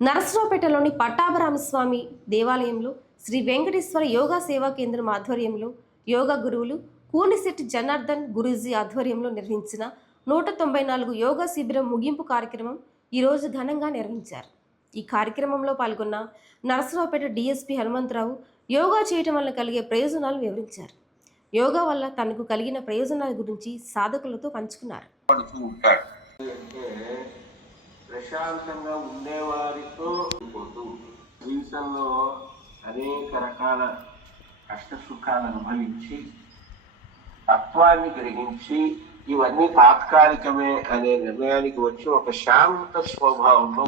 నరసరావుపేటలోని పట్టాభరామస్వామి దేవాలయంలో శ్రీ వెంకటేశ్వర యోగా సేవా కేంద్రం ఆధ్వర్యంలో యోగా గురువులు కూనిశెట్టి జనార్దన్ గురూజీ ఆధ్వర్యంలో నిర్వహించిన 194 యోగా శిబిరం ముగింపు కార్యక్రమం ఈరోజు ఘనంగా నిర్వహించారు. ఈ కార్యక్రమంలో పాల్గొన్న నరసరావుపేట డిఎస్పీ హనుమంతరావు యోగా చేయటం వల్ల కలిగే ప్రయోజనాలు వివరించారు. యోగా వల్ల తనకు కలిగిన ప్రయోజనాల గురించి సాధకులతో పంచుకున్నారు. ప్రశాంతంగా ఉండేవారితో పోతూ జీవితంలో అనేక రకాల కష్ట సుఖాలు అనుభవించి తత్వాన్ని గ్రహించి ఇవన్నీ తాత్కాలికమే అనే నిర్ణయానికి వచ్చి ఒక శాంత స్వభావంలో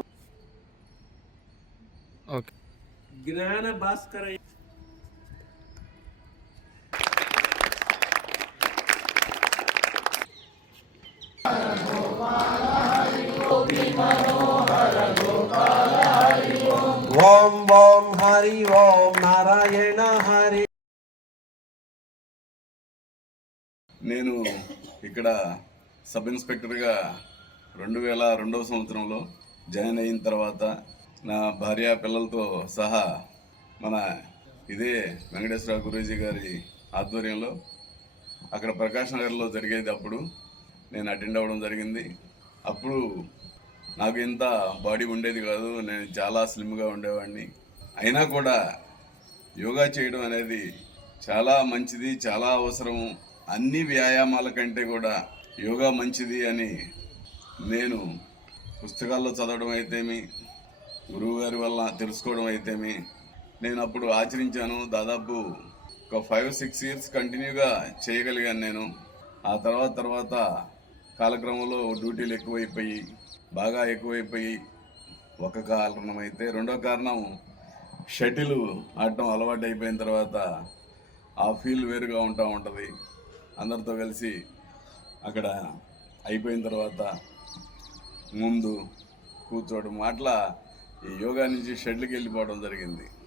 జ్ఞాన భాస్కర ఓం ఓం హరి ఓం నారాయణ హరి. నేను ఇక్కడ సబ్ ఇన్స్పెక్టర్గా 2002వ సంవత్సరంలో జాయిన్ అయిన తర్వాత నా భార్య పిల్లలతో సహా మన ఇదే వెంకటేశ్వర గురూజీ గారి ఆధ్వర్యంలో అక్కడ ప్రకాష్ నగర్లో జరిగేది అప్పుడు నేను అటెండ్ అవ్వడం జరిగింది. అప్పుడు నాకు ఇంత బాడీ ఉండేది కాదు, నేను చాలా స్లిమ్గా ఉండేవాడిని. అయినా కూడా యోగా చేయడం అనేది చాలా మంచిది, చాలా అవసరము. అన్ని వ్యాయామాల కంటే కూడా యోగా మంచిది అని నేను పుస్తకాల్లో చదవడం అయితేమి, గురువు గారి వల్ల తెలుసుకోవడం అయితేమి నేను అప్పుడు ఆచరించాను. దాదాపు ఒక 5-6 ఇయర్స్ కంటిన్యూగా చేయగలిగాను నేను. ఆ తర్వాత కాలక్రమంలో డ్యూటీలు బాగా ఎక్కువైపోయి ఒక కారణం అయితే, రెండో కారణం షటిల్ ఆడటం అలవాటు అయిపోయిన తర్వాత ఆ ఫీల్ వేరుగా ఉంటుంది. అందరితో కలిసి అక్కడ అయిపోయిన తర్వాత ముందు కూర్చోవడం, అట్లా ఈ యోగా నుంచి షటిల్కి వెళ్ళిపోవడం జరిగింది.